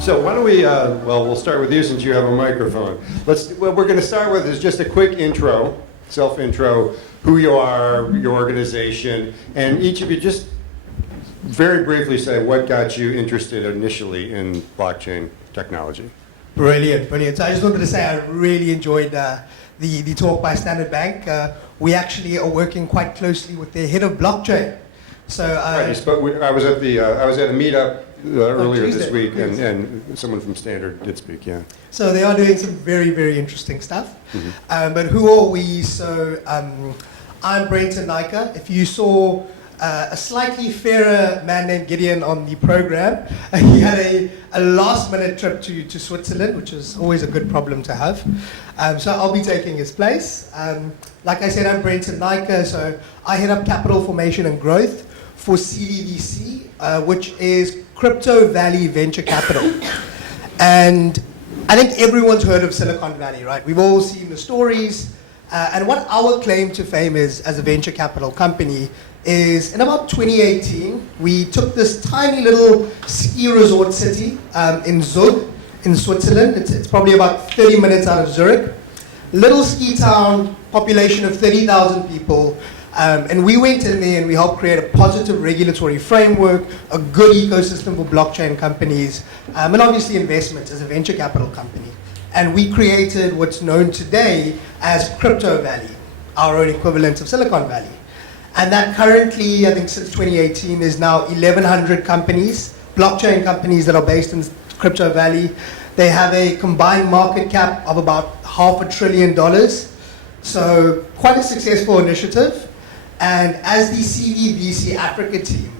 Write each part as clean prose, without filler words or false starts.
So why don't we, well, we'll start with you since you have a microphone. What we're going to start with is just a quick intro, self-intro, who you are, your organization, and each of you just very briefly say what got you interested initially in blockchain technology. Brilliant, brilliant. So I just wanted to say I really enjoyed the talk by Standard Bank. We actually are working quite closely with their head of blockchain. So right, I was at a meetup earlier Tuesday, this week, and someone from Standard did speak. Yeah. So they are doing some very, very interesting stuff. Mm-hmm. But who are we? So I'm Brenton Naicker. If you saw a slightly fairer man named Gideon on the program, he had a last-minute trip to Switzerland, which is always a good problem to have. So I'll be taking his place. Like I said, I'm Brenton Naicker. So I head up capital formation and growth for CVVC, which is Crypto Valley Venture Capital. And I think everyone's heard of Silicon Valley, right? We've all seen the stories. And what our claim to fame is as a venture capital company is in about 2018, we took this tiny little ski resort city in Zug in Switzerland. It's probably about 30 minutes out of Zurich. Little ski town, population of 30,000 people. And we went in there and we helped create a positive regulatory framework, a good ecosystem for blockchain companies, and obviously investments as a venture capital company. And we created what's known today as Crypto Valley, our own equivalent of Silicon Valley. And that currently, I think since 2018, is now 1,100 companies, blockchain companies that are based in Crypto Valley. They have a combined market cap of about $500 billion. So quite a successful initiative. And as the CVVC Africa team,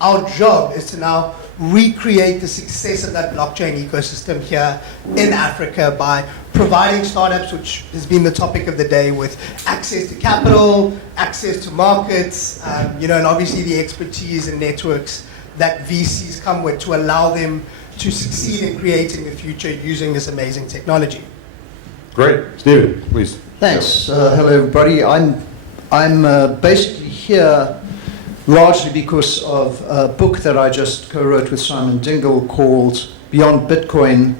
our job is to now recreate the success of that blockchain ecosystem here in Africa by providing startups, which has been the topic of the day, with access to capital, access to markets, and obviously the expertise and networks that VCs come with to allow them to succeed in creating the future using this amazing technology. Great. Stephen, please. Thanks. Hello, everybody. I'm basically here largely because of a book that I just co-wrote with Simon Dingle called Beyond Bitcoin,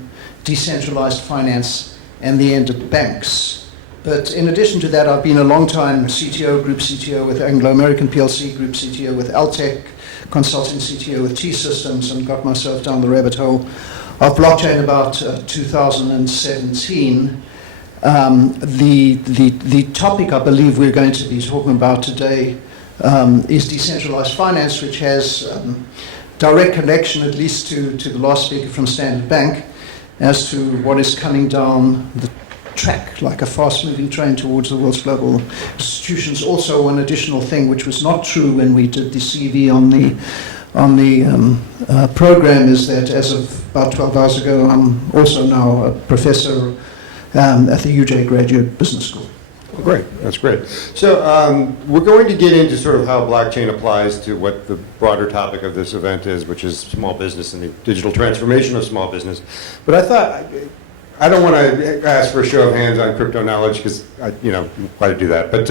Decentralized Finance and the End of Banks. But in addition to that, I've been a long-time CTO, Group CTO with Anglo-American PLC, Group CTO with Altec, Consulting CTO with T-Systems, and got myself down the rabbit hole of blockchain about 2017. The topic I believe we're going to be talking about today is decentralized finance, which has direct connection, at least to the last speaker from Standard Bank, as to what is coming down the track like a fast-moving train towards the world's global institutions. Also, one additional thing which was not true when we did the CV on the program is that as of about 12 hours ago, I'm also now a professor at the UJ Graduate Business School. Oh, great, that's great. So we're going to get into sort of how blockchain applies to what the broader topic of this event is, which is small business and the digital transformation of small business. But I thought, I don't want to ask for a show of hands on crypto knowledge because, why to do that? But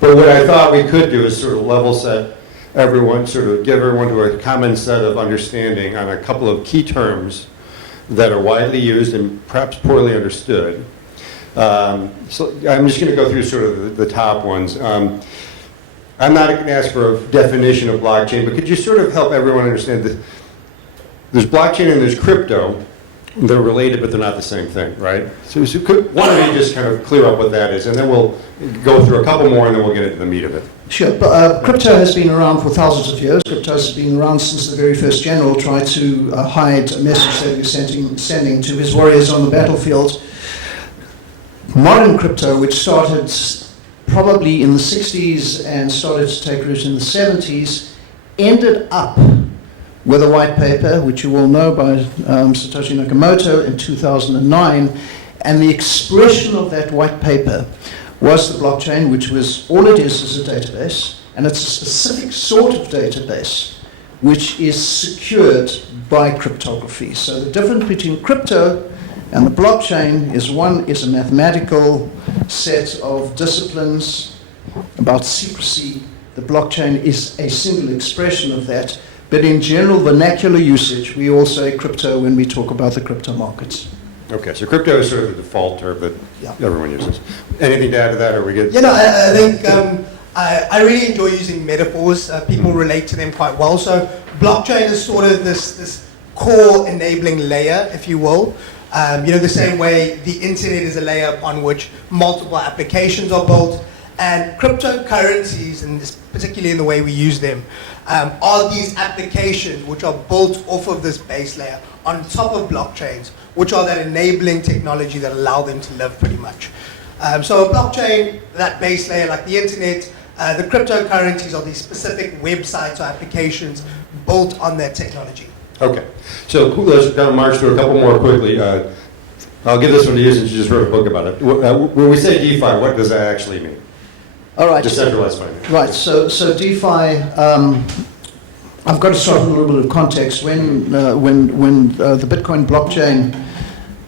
what I thought we could do is sort of level set everyone, sort of give everyone to a common set of understanding on a couple of key terms that are widely used and perhaps poorly understood. So I'm just going to go through sort of the top ones. I'm not going to ask for a definition of blockchain, but could you sort of help everyone understand that there's blockchain and there's crypto. They're related, but they're not the same thing, right? So why don't you just kind of clear up what that is, and then we'll go through a couple more, and then we'll get into the meat of it. Sure. Crypto has been around for thousands of years. Crypto has been around since the very first general tried to hide a message that he was sending to his warriors on the battlefield. Modern crypto, which started probably in the 60s and started to take root in the 70s, ended up with a white paper, which you all know, by Satoshi Nakamoto in 2009, and the expression of that white paper was the blockchain, which was, all it is a database, and it's a specific sort of database which is secured by cryptography. So the difference between crypto and the blockchain is one is a mathematical set of disciplines about secrecy. The blockchain is a single expression of that, But in general vernacular usage, we all say crypto when we talk about the crypto markets. Okay, so crypto is sort of the default term that Yeah. everyone uses. Anything to add to that, or are we good? You know, I think I really enjoy using metaphors. People relate to them quite well. So blockchain is sort of this core enabling layer, if you will. You know, the same way the internet is a layer upon which multiple applications are built, and cryptocurrencies, and this, particularly in the way we use them, are these applications which are built off of this base layer on top of blockchains, which are that enabling technology that allow them to live pretty much. So a blockchain, that base layer, like the internet, the cryptocurrencies are these specific websites or applications built on that technology. Okay, so cool, let's march through a couple more quickly. I'll give this one to you since you just wrote a book about it. When we say DeFi, what does that actually mean? All right. Decentralized finance. Right, so DeFi, I've got to start with a little bit of context. When the Bitcoin blockchain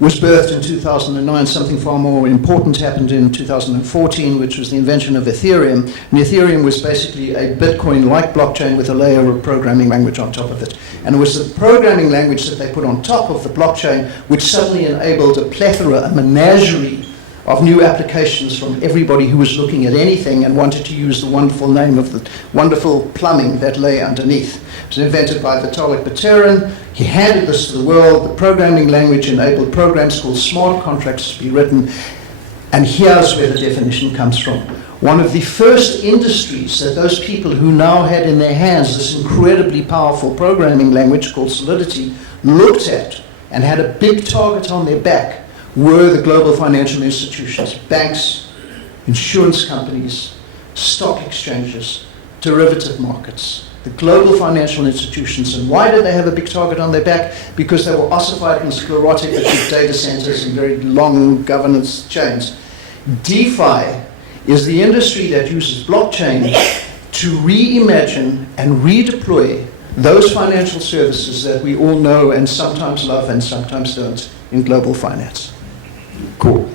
was birthed in 2009, something far more important happened in 2014, which was the invention of Ethereum. And Ethereum was basically a Bitcoin-like blockchain with a layer of programming language on top of it. And it was the programming language that they put on top of the blockchain which suddenly enabled a plethora, a menagerie of new applications from everybody who was looking at anything and wanted to use the wonderful name of the wonderful plumbing that lay underneath. It was invented by Vitalik Buterin. He handed this to the world. The programming language enabled programs called smart contracts to be written. And here's where the definition comes from. One of the first industries that those people who now had in their hands this incredibly powerful programming language called Solidity looked at and had a big target on their back were the global financial institutions, banks, insurance companies, stock exchanges, derivative markets, the global financial institutions. And why did they have a big target on their back? Because they were ossified and sclerotic with big data centers and very long governance chains. DeFi is the industry that uses blockchain to reimagine and redeploy those financial services that we all know and sometimes love and sometimes don't in global finance. Cool.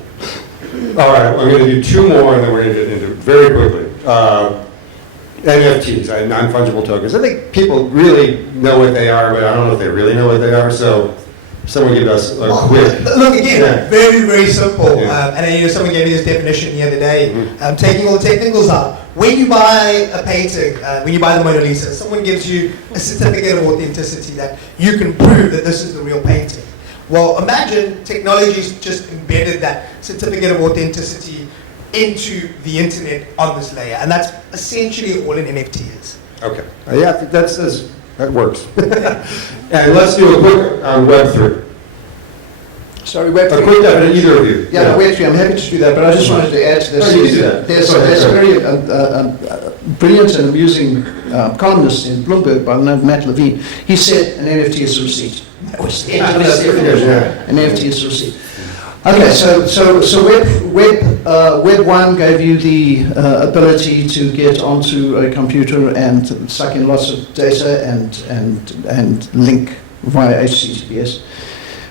All right, I'm going to do two more, and then we're going to get into it very quickly. NFTs, non-fungible tokens. I think people really know what they are, but I don't know if they really know what they are. So, someone give us a quick. Look again, Yeah. very, very simple. Yeah. And then, you know, someone gave me this definition the other day, Mm-hmm. taking all the technicals out. When you buy a painting, when you buy the Mona Lisa, someone gives you a certificate of authenticity that you can prove that this is the real painting. Well, imagine technology's just embedded that certificate of authenticity into the internet on this layer, and that's essentially all an NFT is. Okay. Yeah, I think that works. And let's do a quick on Web3. Sorry, A Web3. quick definition, either of you. Yeah, Web3, I'm happy to do that, but I just wanted to add to this. Oh, you do that. There's Go ahead, a very brilliant and amusing columnist in Bloomberg by the name of Matt Levine. He said an NFT is a receipt. That was the end of his definition. Yeah. An NFT is a receipt. Okay, so Web 1 gave you the ability to get onto a computer and suck in lots of data and link via HTTPS.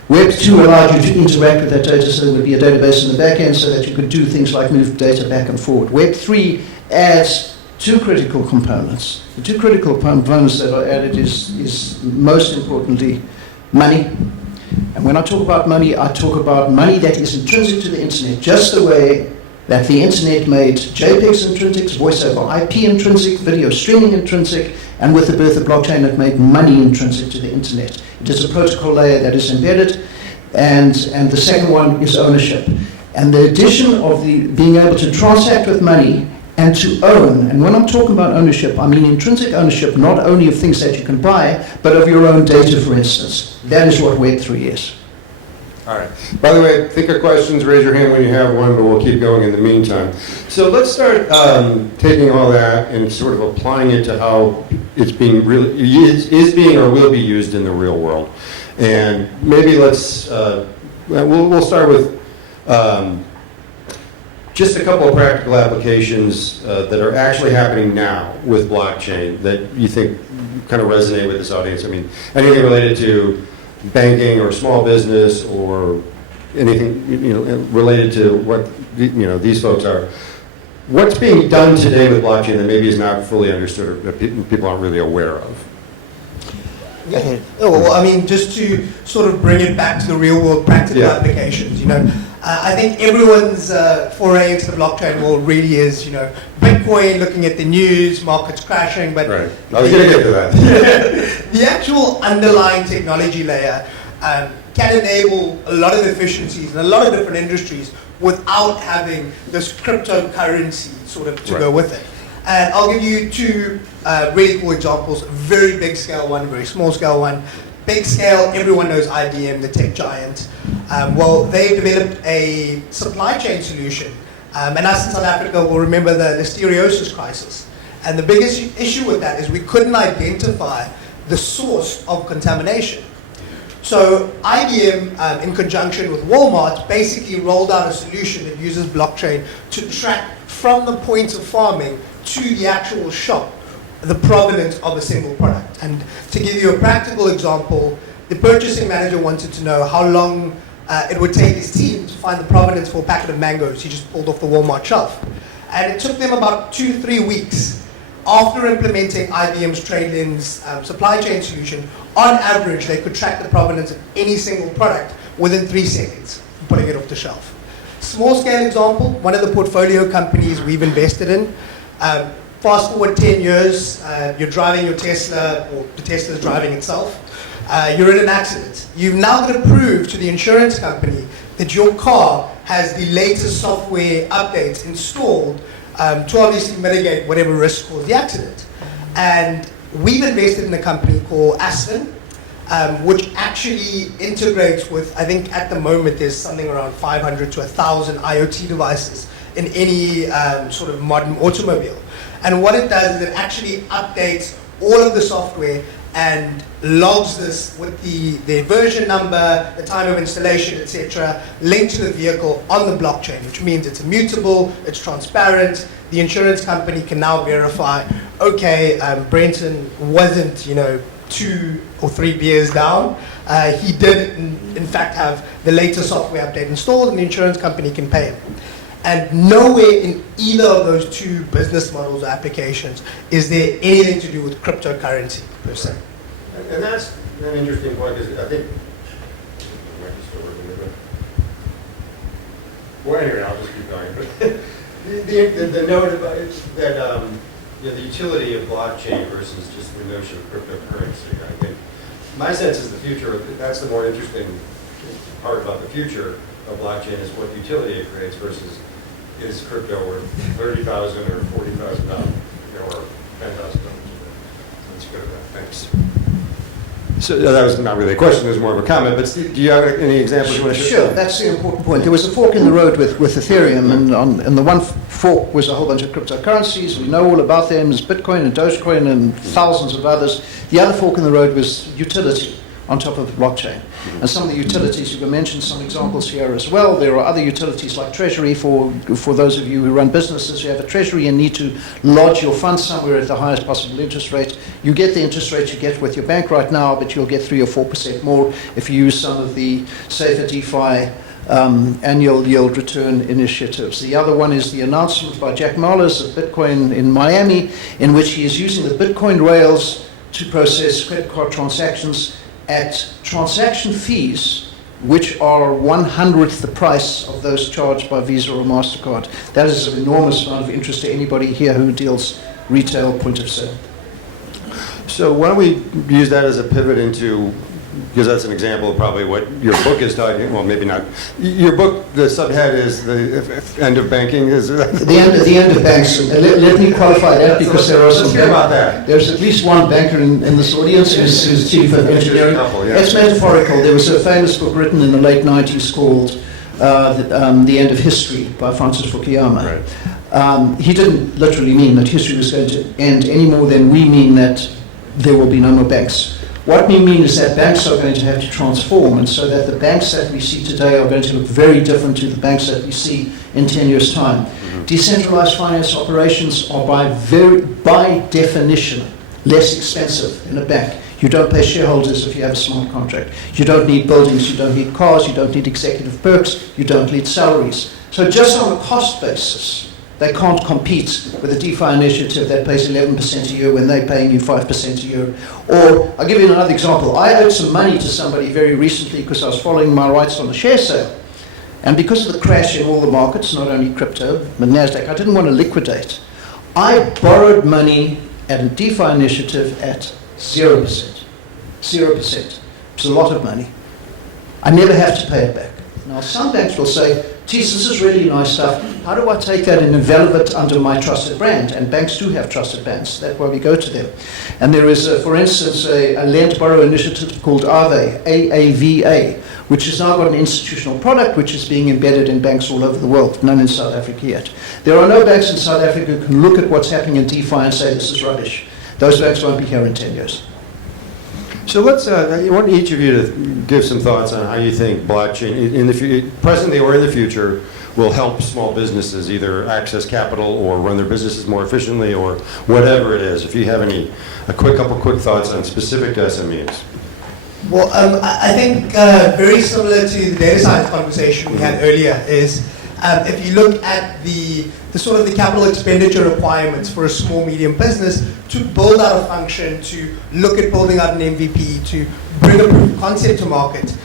Web 2 allowed you to interact with that data, so there would be a database in the back end so that you could do things like move data back and forward. Web 3 adds two critical components. The two critical components that are added is most importantly money. And when I talk about money, I talk about money that is intrinsic to the internet, just the way that the internet made JPEGs intrinsic, voice over IP intrinsic, video streaming intrinsic, and with the birth of blockchain it made money intrinsic to the internet. It is a protocol layer that is embedded, and the second one is ownership. And the addition of the being able to transact with money and to own, and when I'm talking about ownership, I mean intrinsic ownership, not only of things that you can buy, but of your own data, for instance. That is what Web3 is. All right. By the way, think of questions, raise your hand when you have one, but we'll keep going in the meantime. So let's start taking all that and sort of applying it to how it's being is being or will be used in the real world. And maybe let's, we'll start with just a couple of practical applications that are actually happening now with blockchain that you think kind of resonate with this audience. I mean, anything related to banking or small business or anything related to what these folks are. What's being done today with blockchain that maybe is not fully understood or that people aren't really aware of? Yeah. Oh, well, I mean, just to sort of bring it back to the real world practical applications, I think everyone's foray into the blockchain world really is, Bitcoin, looking at the news, markets crashing, but Right. I was going to get to that. the actual underlying technology layer can enable a lot of efficiencies in a lot of different industries without having this cryptocurrency sort of to go with it. And I'll give you two really cool examples, a very big scale one, a very small scale one. Big scale, everyone knows IBM, the tech giant. Well, they developed a supply chain solution. And us in South Africa will remember the listeriosis crisis. And the biggest issue with that is we couldn't identify the source of contamination. So IBM, in conjunction with Walmart, basically rolled out a solution that uses blockchain to track from the point of farming to the actual shop the provenance of a single product. And to give you a practical example, the purchasing manager wanted to know how long it would take his team to find the provenance for a packet of mangoes he just pulled off the Walmart shelf. And it took them about 2-3 weeks. After implementing IBM's TradeLens supply chain solution, on average, they could track the provenance of any single product within 3 seconds, putting it off the shelf. Small scale example, one of the portfolio companies we've invested in, fast forward 10 years, you're driving your Tesla, or the Tesla's driving itself, you're in an accident. You've now got to prove to the insurance company that your car has the latest software updates installed to obviously mitigate whatever risk caused the accident. And we've invested in a company called Aspen, which actually integrates with, I think at the moment there's something around 500 to 1,000 IoT devices in any sort of modern automobile. And what it does is it actually updates all of the software and logs this with the version number, the time of installation, etc., linked to the vehicle on the blockchain, which means it's immutable, it's transparent. The insurance company can now verify, okay, Brenton wasn't, 2 or 3 beers down. He did, in fact, have the latest software update installed, and the insurance company can pay him. And nowhere in either of those two business models or applications is there anything to do with cryptocurrency per se. And that's an interesting point, because I think, well, anyway, I'll just keep going. But the note about it, that the utility of blockchain versus just the notion of cryptocurrency, I think my sense is the future. That's the more interesting part about the future of blockchain, is what utility it creates versus is crypto worth $30,000 or $40,000, or $10,000. That's good enough. Thanks. So that was not really a question, it was more of a comment, but Steve, do you have any examples you want to share? Sure, that's the important point. There was a fork in the road with Ethereum, and the one fork was a whole bunch of cryptocurrencies. We know all about them. There's Bitcoin and Dogecoin and thousands of others. The other fork in the road was utility on top of the blockchain. And some of the utilities, you've mentioned some examples here as well. There are other utilities like Treasury for those of you who run businesses. You have a Treasury and need to lodge your funds somewhere at the highest possible interest rate. You get the interest rate you get with your bank right now, but you'll get 3 or 4% more if you use some of the safer DeFi annual yield return initiatives. The other one is the announcement by Jack Mallers of Bitcoin in Miami, in which he is using the Bitcoin rails to process credit card transactions at transaction fees which are 1/100th the price of those charged by Visa or MasterCard. That is an enormous amount of interest to anybody here who deals retail point of sale. So why don't we use that as a pivot into, because that's an example of probably what your book is talking, well, maybe not. Your book, the subhead is the end of banking, is it? The end of banks. Let me qualify that, because there are some. Let's hear about that. There's at least one banker in this audience who's chief of engineering. Yeah. It's metaphorical. There was a famous book written in the late 90s called The End of History by Francis Fukuyama. Right. He didn't literally mean that history was going to end any more than we mean that there will be no more banks. What we mean is that banks are going to have to transform, and so that the banks that we see today are going to look very different to the banks that we see in 10 years' time. Mm-hmm. Decentralized finance operations are by definition less expensive in a bank. You don't pay shareholders if you have a smart contract. You don't need buildings, you don't need cars, you don't need executive perks, you don't need salaries. So just on a cost basis, They can't compete with a DeFi initiative that pays 11% a year when they're paying you 5% a year. Or, I'll give you another example. I owed some money to somebody very recently because I was following my rights on the share sale. And because of the crash in all the markets, not only crypto, but NASDAQ, I didn't want to liquidate. I borrowed money at a DeFi initiative at 0%. 0%. It's a lot of money. I never have to pay it back. Now, some banks will say, geez, this is really nice stuff. How do I take that and envelop it under my trusted brand? And banks do have trusted brands. That's why we go to them. And there is, for instance, a lend borrow initiative called AAVA, AAVA, which has now got an institutional product which is being embedded in banks all over the world, none in South Africa yet. There are no banks in South Africa who can look at what's happening in DeFi and say this is rubbish. Those banks won't be here in 10 years. So let's, I want each of you to give some thoughts on how you think blockchain, in the presently or in the future, will help small businesses either access capital or run their businesses more efficiently or whatever it is. If you have a couple quick thoughts on specific to SMEs. Well, I think very similar to the data science conversation we had earlier is if you look at the sort of the capital expenditure requirements for a small, medium business to build out a function, to look at building out an MVP, to bring a proof of concept to market,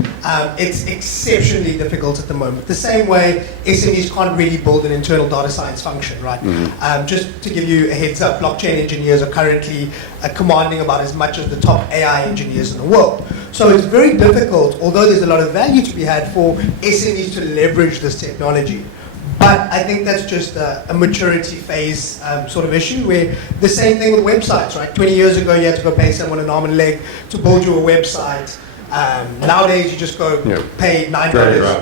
it's exceptionally difficult at the moment. The same way SMEs can't really build an internal data science function, right? Just to give you a heads up, blockchain engineers are currently commanding about as much as the top AI engineers in the world. So it's very difficult, although there's a lot of value to be had for SMEs to leverage this technology. But I think that's just a maturity phase sort of issue where the same thing with websites, right? 20 years ago, you had to go pay someone an arm and a leg to build you a website. Nowadays, you just go pay $9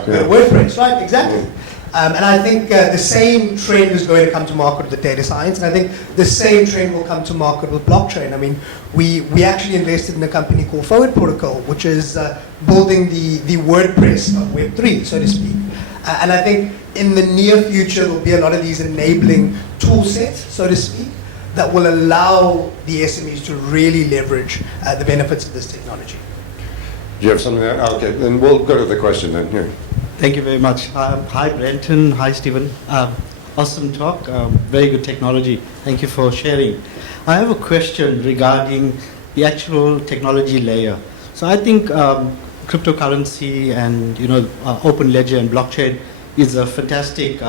to WordPress, right? Exactly. And I think the same trend is going to come to market with data science, and I think the same trend will come to market with blockchain. I mean, we actually invested in a company called Forward Protocol, which is building the WordPress of Web3, so to speak. And I think in the near future, there'll be a lot of these enabling tool sets, so to speak, that will allow the SMEs to really leverage the benefits of this technology. Do you have something there? Okay, then we'll go to the question then. Here. Thank you very much. Hi, Brenton. Hi, Stephen. Awesome talk. Very good technology. Thank you for sharing. I have a question regarding the actual technology layer. So I think cryptocurrency and open ledger and blockchain is a fantastic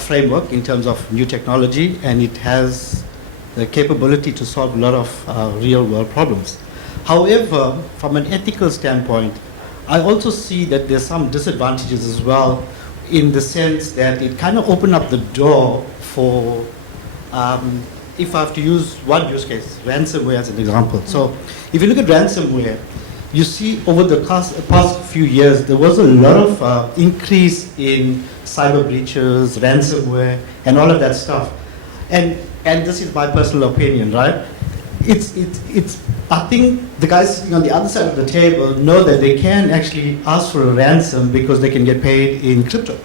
framework in terms of new technology, and it has the capability to solve a lot of real world problems. However, from an ethical standpoint, I also see that there's some disadvantages as well, in the sense that it kind of opened up the door for, if I have to use one use case, ransomware as an example. So if you look at ransomware, you see over the past few years, there was a lot of increase in cyber breaches, ransomware, and all of that stuff. And this is my personal opinion, right? I think the guys sitting on the other side of the table know that they can actually ask for a ransom because they can get paid in crypto.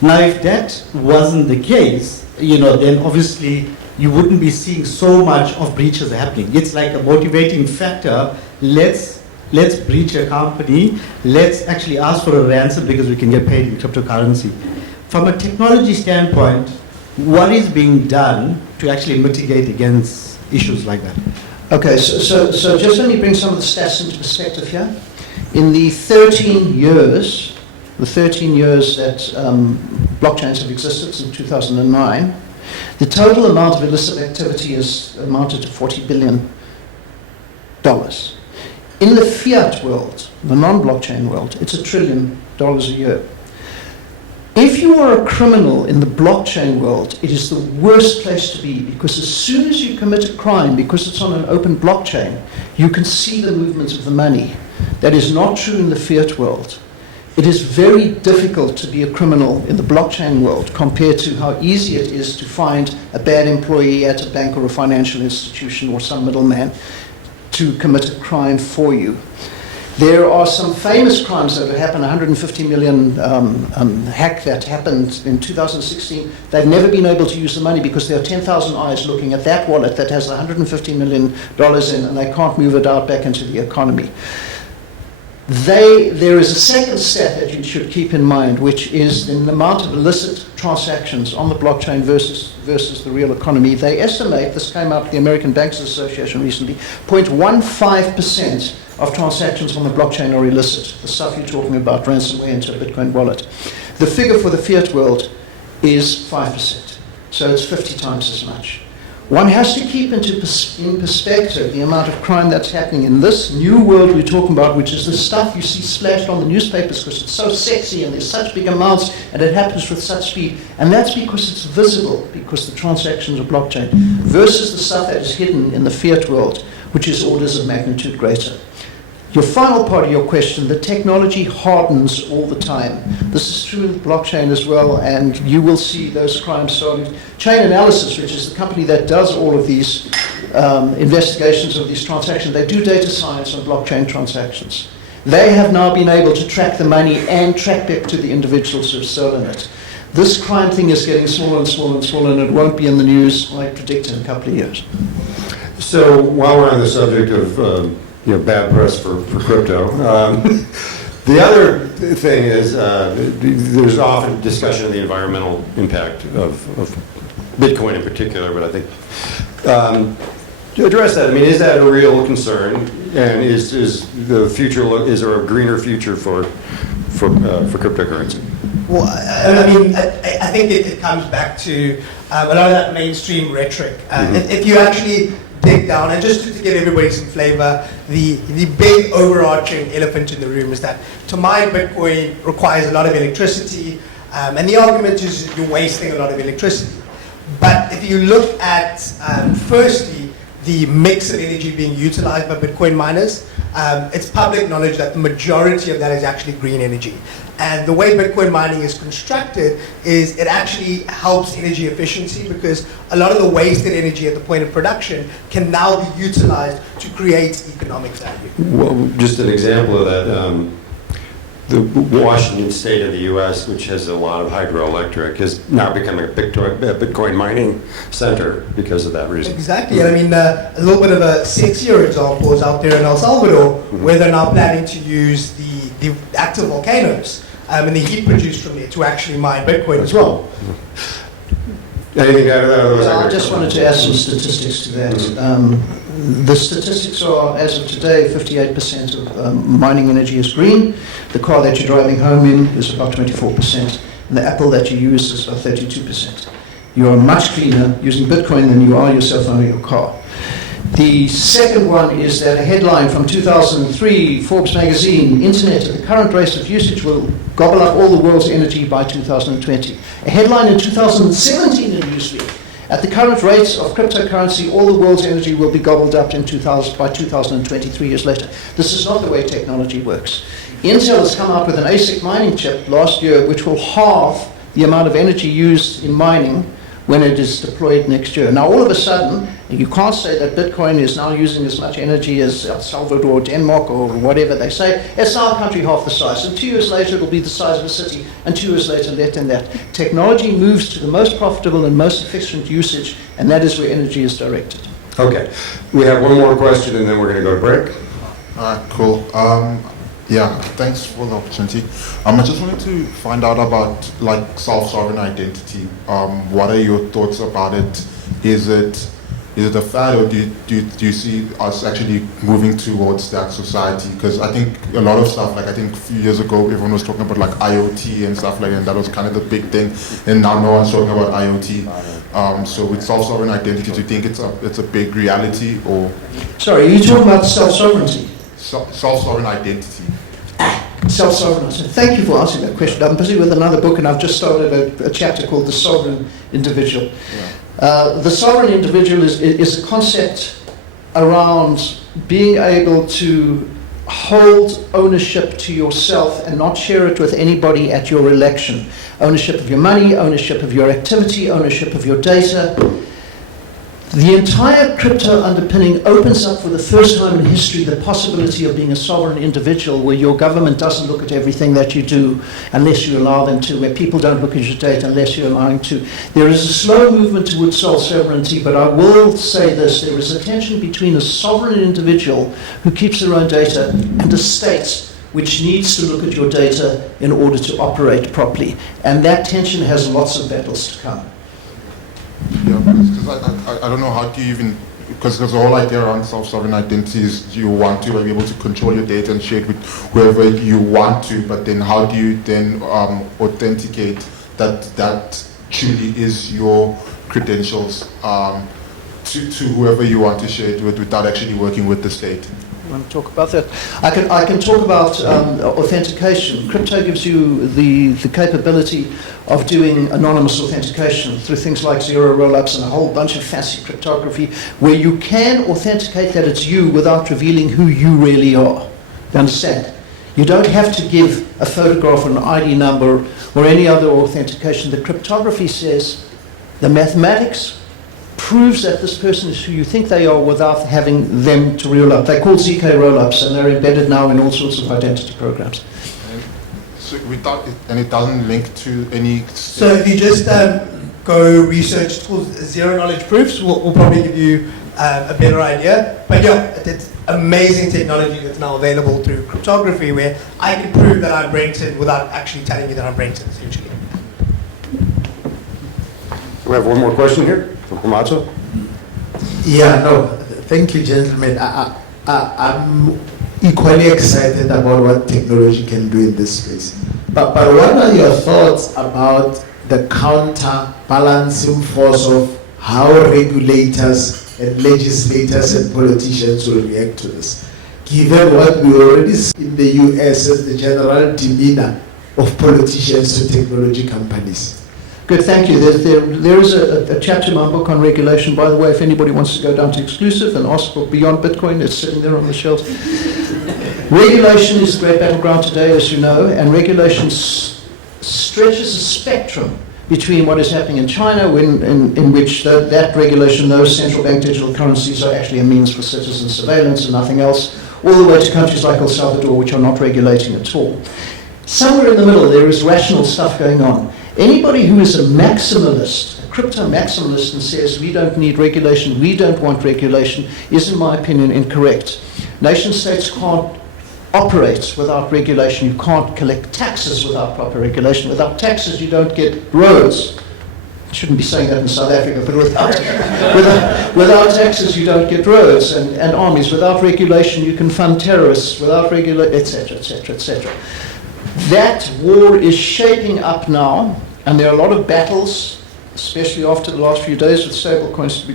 Now, if that wasn't the case, then obviously you wouldn't be seeing so much of breaches happening. It's like a motivating factor. Let's breach a company. Let's actually ask for a ransom because we can get paid in cryptocurrency. From a technology standpoint, what is being done to actually mitigate against issues like that? Okay, so just let me bring some of the stats into perspective here. In the 13 years that blockchains have existed since 2009, the total amount of illicit activity has amounted to $40 billion. In the fiat world, the non-blockchain world, it's $1 trillion a year. If you are a criminal in the blockchain world, it is the worst place to be, because as soon as you commit a crime, because it's on an open blockchain, you can see the movements of the money. That is not true in the fiat world. It is very difficult to be a criminal in the blockchain world compared to how easy it is to find a bad employee at a bank or a financial institution or some middleman to commit a crime for you. There are some famous crimes that have happened, 150 million hack that happened in 2016. They've never been able to use the money because there are 10,000 eyes looking at that wallet that has 150 million dollars in, and they can't move it out back into the economy. There is a second stat that you should keep in mind, which is the amount of illicit transactions on the blockchain versus the real economy. They estimate, this came out of the American Bankers Association recently, 0.15% of transactions on the blockchain are illicit. The stuff you're talking about, ransomware into a Bitcoin wallet. The figure for the fiat world is 5%. So it's 50 times as much. One has to keep in perspective the amount of crime that's happening in this new world we're talking about, which is the stuff you see splashed on the newspapers because it's so sexy and there's such big amounts and it happens with such speed. And that's because it's visible, because the transactions are blockchain, versus the stuff that is hidden in the fiat world, which is orders of magnitude greater. Your final part of your question, the technology hardens all the time. This is true with blockchain as well, and you will see those crimes starting. Chain Analysis, which is the company that does all of these investigations of these transactions, they do data science on blockchain transactions. They have now been able to track the money and track back to the individuals who have stolen it. This crime thing is getting smaller and smaller and smaller, and it won't be in the news, I predict, in a couple of years. So while we're on the subject of bad press for crypto. The other thing is there's often discussion of the environmental impact of Bitcoin in particular, but I think to address that, I mean, is that a real concern? And is the future is there a greener future for cryptocurrency? Well, I mean, I think it comes back to a lot of that mainstream rhetoric. If you actually dig down, and just to give everybody some flavor, the big overarching elephant in the room is that to mine Bitcoin requires a lot of electricity, and the argument is you're wasting a lot of electricity. But if you look at, firstly, the mix of energy being utilized by Bitcoin miners, it's public knowledge that the majority of that is actually green energy. And the way Bitcoin mining is constructed is it actually helps energy efficiency because a lot of the wasted energy at the point of production can now be utilized to create economic value. Well, just an example of that, the Washington state of the U.S., which has a lot of hydroelectric, is now becoming a Bitcoin mining center because of that reason. Exactly. I mean, a little bit of a sexier example is out there in El Salvador, where they're now planning to use the active volcanoes and the heat produced from there to actually mine Bitcoin as well. Anything to add to that? I just wanted to add some statistics to that. The statistics are, as of today, 58% of mining energy is green. The car that you're driving home in is about 24%. And the Apple that you use is about 32%. You are much cleaner using Bitcoin than you are your cell phone or your car. The second one is that a headline from 2003, Forbes magazine, Internet at the current rate of usage will gobble up all the world's energy by 2020. A headline in 2017 in Newsweek, at the current rates of cryptocurrency, all the world's energy will be gobbled up by 2023 years later. This is not the way technology works. Intel has come out with an ASIC mining chip last year, which will halve the amount of energy used in mining when it is deployed next year. Now, all of a sudden, you can't say that Bitcoin is now using as much energy as El Salvador or Denmark or whatever they say. It's now a country half the size. And 2 years later, it'll be the size of a city. And 2 years later, less than that. Technology moves to the most profitable and most efficient usage, and that is where energy is directed. Okay. We have one more question, and then we're going to go to break. All right, cool. Yeah, thanks for the opportunity. I just wanted to find out about like self-sovereign identity. What are your thoughts about it? Is it a fad, or do you see us actually moving towards that society? Because I think a lot of stuff, like I think a few years ago, everyone was talking about like IoT and stuff like that, and that was kind of the big thing. And now no one's talking about IoT. So with self-sovereign identity, do you think it's a big reality, or? Sorry, are you talking about self-sovereignty? Self-sovereign identity. Self-sovereignty. Thank you for asking that question. I'm busy with another book, and I've just started a chapter called The Sovereign Individual. Yeah. The sovereign individual is a concept around being able to hold ownership to yourself and not share it with anybody at your election. Ownership of your money, ownership of your activity, ownership of your data. The entire crypto underpinning opens up for the first time in history the possibility of being a sovereign individual where your government doesn't look at everything that you do unless you allow them to, where people don't look at your data unless you're allowing to. There is a slow movement towards self-sovereignty, but I will say this, there is a tension between a sovereign individual who keeps their own data and a state which needs to look at your data in order to operate properly. And that tension has lots of battles to come. Yeah, because I don't know how do you even, because the whole idea around self-sovereign identity is you want to be able to control your data and share it with whoever you want to, but then how do you then authenticate that truly is your credentials to whoever you want to share it with without actually working with the state? You want to talk about that? I can talk about authentication. Crypto gives you the capability of doing anonymous authentication through things like zero rollups and a whole bunch of fancy cryptography, where you can authenticate that it's you without revealing who you really are. You understand? You don't have to give a photograph or an ID number or any other authentication. The cryptography says the mathematics proves that this person is who you think they are without having them to roll up. They're called ZK rollups, and they're embedded now in all sorts of identity programs. So and it doesn't link to any. So if you just go research tools, zero knowledge proofs will probably give you a better idea. But yeah, it's amazing technology that's now available through cryptography, where I can prove that I'm Brenton without actually telling you that I'm Brenton, essentially. We have one more question here from Komatsu. Yeah, no, thank you, gentlemen. I'm equally excited about what technology can do in this space. But what are your thoughts about the counterbalancing force of how regulators and legislators and politicians will react to this? Given what we already see in the US as the general demeanor of politicians to technology companies. Good, thank you. There is a chapter in my book on regulation. By the way, if anybody wants to go down to exclusive and ask for Beyond Bitcoin, it's sitting there on the shelf. Regulation is the great battleground today, as you know, and regulation stretches a spectrum between what is happening in China, in which that regulation, those central bank digital currencies are actually a means for citizen surveillance and nothing else, all the way to countries like El Salvador, which are not regulating at all. Somewhere in the middle, there is rational stuff going on. Anybody who is a maximalist, a crypto maximalist, and says we don't need regulation, we don't want regulation, is, in my opinion, incorrect. Nation states can't operate without regulation. You can't collect taxes without proper regulation. Without taxes, you don't get roads. I shouldn't be saying that in South Africa, but without taxes, you don't get roads and armies. Without regulation, you can fund terrorists. Without regulation, etc., etc., etc. That war is shaping up now. And there are a lot of battles, especially after the last few days with stablecoins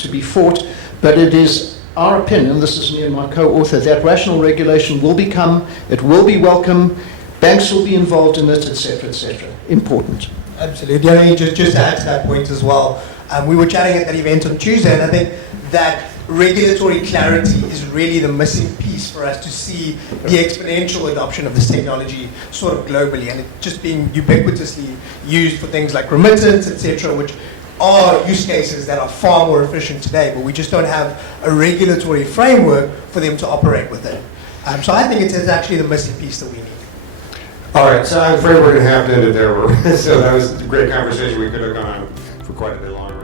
to be fought. But it is our opinion, this is me and my co-author, that rational regulation will become, it will be welcome, banks will be involved in it, etc., etc. Important. Absolutely. I mean, just to add to that point as well, we were chatting at that event on Tuesday, and I think that regulatory clarity is really the missing piece for us to see the exponential adoption of this technology sort of globally, and it just being ubiquitously used for things like remittance, etc., which are use cases that are far more efficient today, but we just don't have a regulatory framework for them to operate within. So I think it's actually the missing piece that we need. All right, so I'm afraid we're going to have to end it there. So that was a great conversation. We could have gone on for quite a bit longer.